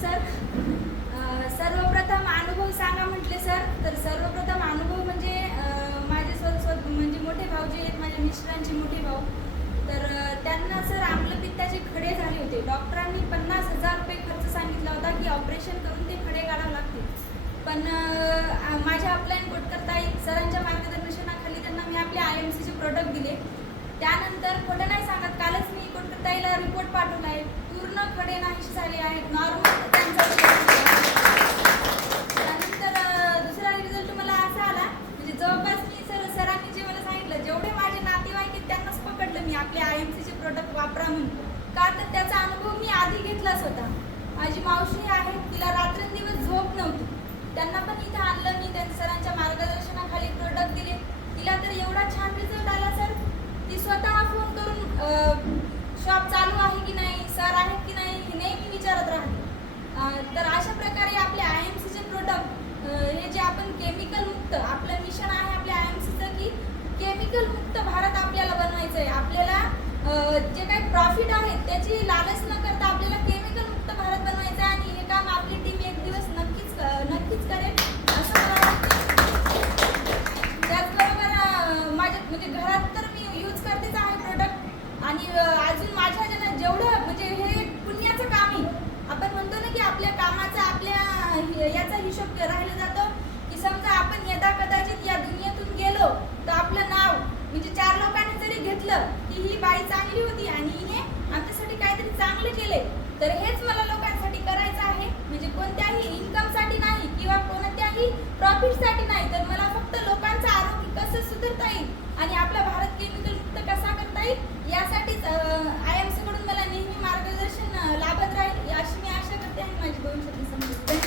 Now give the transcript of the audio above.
Sir. सर्वप्रथम अनुभव सांगा म्हटले सर, तर सर्वप्रथम अनुभव म्हणजे माझे म्हणजे मोठे भाऊ जे आहेत, माझ्या मिस्टरांचे मोठे भाऊ, तर त्यांना सर आम्लपित्ताचे खडे झाले होते. डॉक्टरांनी 50,000 रुपये खर्च सांगितला होता की ऑपरेशन करून ते खडे काढावे लागतील. पण माझ्या अपलाईन कोटकरताई सरांच्या मार्गदर्शनाखाली त्यांना मी आपले IMCचे प्रोडक्ट दिले. त्यानंतर खोटं नाही सांगत, कालच मी कोटकरताईला रिपोर्ट पाठवला आहे. पूर्ण खडे नाहीसे झाले आहेत, नॉर्मल त्यांचा. त्यानंतर दुसरा रिझल्ट मला असा आला, म्हणजे जवळपास मी सरांनी जे मला सांगितलं, जेवढे माझे नातेवाईक आहेत त्यांनाच पकडलं मी आपले IMCचे प्रोडक्ट वापरा म्हणून. का तर त्याचा अनुभव मी आधी घेतलाच होता. माझी मावशी आहे, तिला रात्रंदिवस झोप नव्हती. त्यांना पण इथं आणलं मी, त्यांच्या सरांच्या मार्गदर्शनाखाली प्रोडक्ट दिले. तिला तर एवढा छान रिझल्ट आला सर, ती स्वतः फोन करून शॉप चालू आहे की नाही, सर आहेत की नाही, हे नेहमी विचारत राहते. तर अशा प्रकारे आपले IMCचे प्रोडक्ट हे जे आपण केमिकल मुक्त, आपलं मिशन आहे आपल्या IMCचं की केमिकल मुक्त भारत आपल्याला बनवायचं आहे. आपल्याला जे काही प्रॉफिट आहे त्याची लालच न करता आपल्याला केमिकल मुक्त भारत बनवायचं आहे, आणि हे काम आपली टीम एक दिवस नक्कीच करेल असं मला वाटतं. त्याचबरोबर माझ्या म्हणजे घरात तर मी यूज करतेच आहे प्रोडक्ट, आणि अजून माझ्या जण जेवढं म्हणजे हे पुण्याचं काम आहे. आपण म्हणतो ना की आपल्या कामाचा आपल्या याचा हिशोब राहिला जातो, की समजा आपण यदा कदाचित या दुनियेतून गेलो तर आपलं नाव म्हणजे 4 लोकांनी जरी घेतलं की ही बाई चांगली होती आणि हिने आमच्यासाठी काहीतरी चांगलं केले, तर हेच मला लोकांसाठी करायचं आहे. म्हणजे कोणत्याही इन्कमसाठी नाही किंवा कोणत्याही प्रॉफिटसाठी नाही, तर मला फक्त लोकांचं आरोग्य कसं सुधारता येईल आणि आपला भारत केमिकल मुक्त कसा करता येईल यासाठीच IMC कडून मला नेहमी मार्गदर्शन लाभत राहील, अशी मी आशा करते आणि माझी 2 शब्द संपवते.